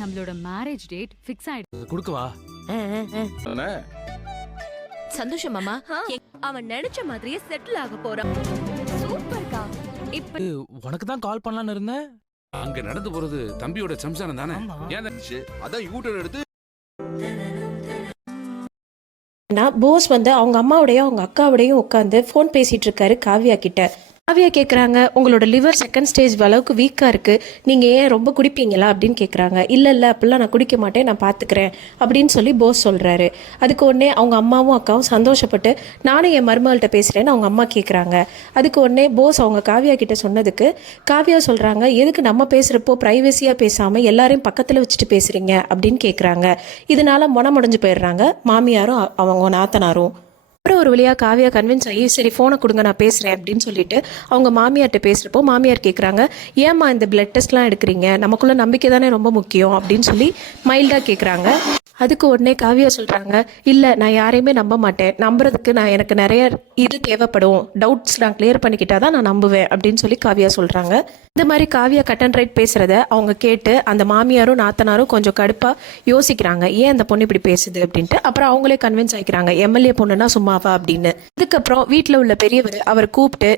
நம்மளோட marriage date fix ஆயிடுச்சு. குடுக்கவா? சந்தோஷம் மாமா. அவன் நினைச்ச மாதிரியே செட்டில் ஆக போறான். சூப்பர்க்கா. இப்ப உனக்கு தான் கால் பண்ணலாம்னு இருந்தேன். அங்க நடந்து போறது தம்பியோட சம்சாரம் தானே? ஏன் அதான் யூட்டர் எடுத்து போஸ் வந்து அவங்க அம்மாவோடையும் அவங்க அக்காவோடையும் உட்காந்து ஃபோன் பேசிட்டு இருக்காரு காவ்யா கிட்ட. காவ்யா கேட்குறாங்க, உங்களோட லிவர் செகண்ட் ஸ்டேஜ் அளவுக்கு வீக்காக இருக்குது, நீங்கள் ஏன் ரொம்ப குடிப்பீங்களா அப்படின்னு கேட்குறாங்க. இல்லை அப்படிலாம் நான் குடிக்க மாட்டேன், நான் பார்த்துக்கிறேன் அப்படின்னு சொல்லி போஸ் சொல்கிறாரு. அதுக்கு உடனே அவங்க அம்மாவும் அக்காவும் சந்தோஷப்பட்டு நானும் என் மருமகள்கிட்ட பேசுகிறேன்னு அவங்க அம்மா கேட்குறாங்க. அதுக்கு உடனே போஸ் அவங்க காவ்யா கிட்ட சொன்னதுக்கு காவ்யா சொல்கிறாங்க, எதுக்கு நம்ம பேசுகிறப்போ ப்ரைவசியாக பேசாமல் எல்லாரையும் பக்கத்தில் வச்சுட்டு பேசுகிறீங்க அப்படின்னு கேட்குறாங்க. இதனால முடஞ்சு போயிடுறாங்க மாமியாரும் அவங்க நாத்தனாரும். அப்புறம் ஒரு வழியாக காவியா கன்வின்ஸ் ஆகி சரி ஃபோனை கொடுங்க நான் பேசுகிறேன் அப்படின்னு சொல்லிட்டு அவங்க மாமியார்கிட்ட பேசுகிறப்போ மாமியார் கேட்குறாங்க, ஏம்மா இந்த பிளட் டெஸ்ட்லாம் எடுக்கிறீங்க, நமக்குள்ள நம்பிக்கை தானே ரொம்ப முக்கியம் அப்படின்னு சொல்லி மைல்டாக கேட்குறாங்க. அதுக்கு உடனே காவியா சொல்கிறாங்க, இல்லை நான் யாரையுமே நம்ப மாட்டேன், நம்புறதுக்கு எனக்கு நிறைய இது தேவைப்படும், டவுட்ஸ் நான் கிளியர் பண்ணிக்கிட்டா தான் நான் நம்புவேன் அப்படின்னு சொல்லி காவியா சொல்கிறாங்க. இந்த மாதிரி காவியா கட் அண்ட் ரைட் பேசுகிறத அவங்க கேட்டு அந்த மாமியாரும் நாத்தனாரும் கொஞ்சம் கடுப்பாக யோசிக்கிறாங்க, ஏன் அந்த பொண்ணு இப்படி பேசுது அப்படின்ட்டு. அப்புறம் அவங்களே கன்வின்ஸ் ஆகிக்கிறாங்க, எம்எல்ஏ பொண்ணுன்னா சும்மாவா அப்படின்னு. இதுக்கப்புறம் வீட்டில் உள்ள பெரியவர் அவர் கூப்பிட்டு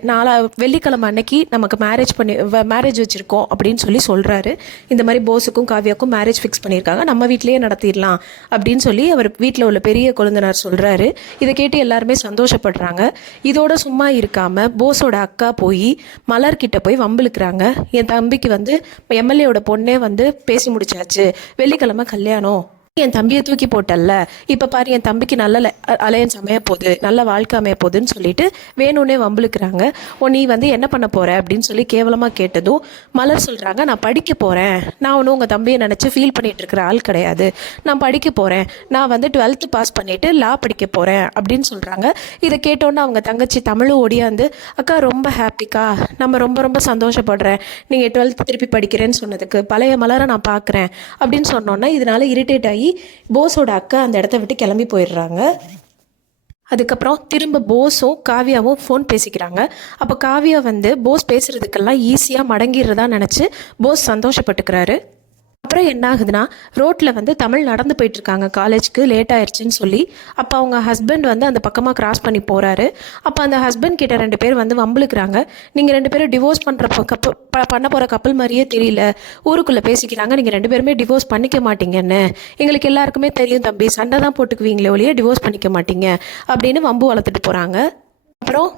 வெள்ளிக்கிழமை அன்னைக்கு நமக்கு மேரேஜ் வச்சுருக்கோம் அப்படின்னு சொல்லி சொல்கிறாரு. இந்த மாதிரி போஸுக்கும் காவியாவுக்கும் மேரேஜ் ஃபிக்ஸ் பண்ணியிருக்காங்க, நம்ம வீட்லேயே நடத்திடலாம் அப்படின்னு சொல்லி அவர் வீட்டில் உள்ள பெரிய கொழுந்தனார் சொல்கிறாரு. இதை கேட்டு எல்லாருமே சந்தோஷப்படுறாங்க. இதோட சும்மா இருக்காமல் போஸோட அக்கா போய் மலர்கிட்ட போய் வம்பிழுக்கிறாங்க, என் தம்பிக்கு வந்து எம்எல்ஏவோட பொண்ணே வந்து பேசி முடிச்சாச்சு, வெள்ளிக்கிழமை கல்யாணம், என் தம்பியை தூக்கி போட்டல்ல, இப்போ பாரு என் தம்பிக்கு நல்ல அலையன்ஸ் அமைய போகுது, நல்ல வாழ்க்கை அமைய போகுதுன்னு சொல்லிட்டு வேணும்னே வம்பிழுக்கிறாங்க. நீ வந்து என்ன பண்ண போற அப்படின்னு சொல்லி கேவலமாக கேட்டதும் மலர் சொல்கிறாங்க, நான் படிக்க போகிறேன், நான் ஒன்றும் உங்கள் தம்பியை நினச்சி ஃபீல் பண்ணிட்டு இருக்கிற ஆள் கிடையாது, நான் படிக்க போகிறேன், நான் வந்து 12th பாஸ் பண்ணிவிட்டு லா படிக்க போகிறேன் அப்படின்னு சொல்கிறாங்க. இதை கேட்டோன்னே அவங்க தங்கச்சி தமிழும் ஓடியாந்து, அக்கா ரொம்ப ஹாப்பிக்கா, நம்ம ரொம்ப ரொம்ப சந்தோஷப்படுறேன், நீங்கள் 12th திருப்பி படிக்கிறேன்னு சொன்னதுக்கு, பழைய மலரை நான் பார்க்குறேன் அப்படின்னு சொன்னோன்னா இதனால இரிட்டேட் ஆகி போஸோட அக்கா அந்த இடத்த விட்டு கிளம்பி போயிடுறாங்க. அதுக்கப்புறம் திரும்ப போஸும் காவியாவும் ஃபோன் பேசிக்கிறாங்க. அப்போ காவியா வந்து போஸ் பேசுறதுக்கெல்லாம் ஈஸியாக மடங்கிடுறதா நினச்சி போஸ் சந்தோஷப்பட்டுக்கிறாரு. அப்புறம் என்ன ஆகுதுன்னா, ரோட்டில் வந்து தமிழ் நடந்து போயிட்டுருக்காங்க காலேஜ்க்கு, லேட் ஆயிடுச்சுன்னு சொல்லி. அப்போ அவங்க ஹஸ்பண்ட் வந்து அந்த பக்கமாக கிராஸ் பண்ணி போகிறாரு. அப்போ அந்த ஹஸ்பண்ட் கிட்ட 2 பேர் வந்து வம்பிழுக்கிறாங்க, நீங்கள் 2 பேரும் டிவோர்ஸ் பண்ண போகிற கப்பல் மாதிரியே தெரியல, ஊருக்குள்ளே பேசிக்கிறாங்க, நீங்கள் 2 பேருமே டிவோர்ஸ் பண்ணிக்க மாட்டீங்கன்னு எங்களுக்கு எல்லாருக்குமே தெரியும் தம்பி, சண்டை தான் போட்டுக்குவீங்களே ஒழிய டிவோர்ஸ் பண்ணிக்க மாட்டீங்க அப்படின்னு வம்பு வளர்த்துட்டு போகிறாங்க. அப்புறம்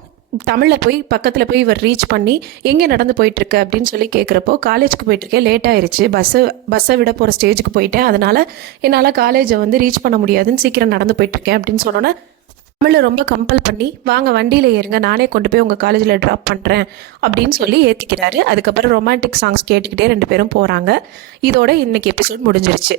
தமிழில் போய் பக்கத்தில் போய் இவர் ரீச் பண்ணி எங்கே நடந்து போயிட்டுருக்கு அப்படின்னு சொல்லி கேட்குறப்போ, காலேஜுக்கு போயிட்டுருக்கேன், லேட் ஆயிடுச்சு, பஸ்ஸை விட போகிற ஸ்டேஜுக்கு போயிட்டேன், அதனால் என்னால் காலேஜை வந்து ரீச் பண்ண முடியாதுன்னு சீக்கிரம் நடந்து போயிட்டுருக்கேன் அப்படின்னு சொன்னோன்னே தமிழை ரொம்ப கம்பல் பண்ணி, வாங்க வண்டியில் ஏறுங்க, நானே கொண்டு போய் உங்கள் காலேஜில் ட்ராப் பண்ணுறேன் அப்படின்னு சொல்லி ஏற்றிக்கிறாரு. அதுக்கப்புறம் ரொமான்டிக் சாங்ஸ் கேட்டுக்கிட்டே 2 பேரும் போகிறாங்க. இதோட இன்னைக்கு எபிசோட் முடிஞ்சிருச்சு.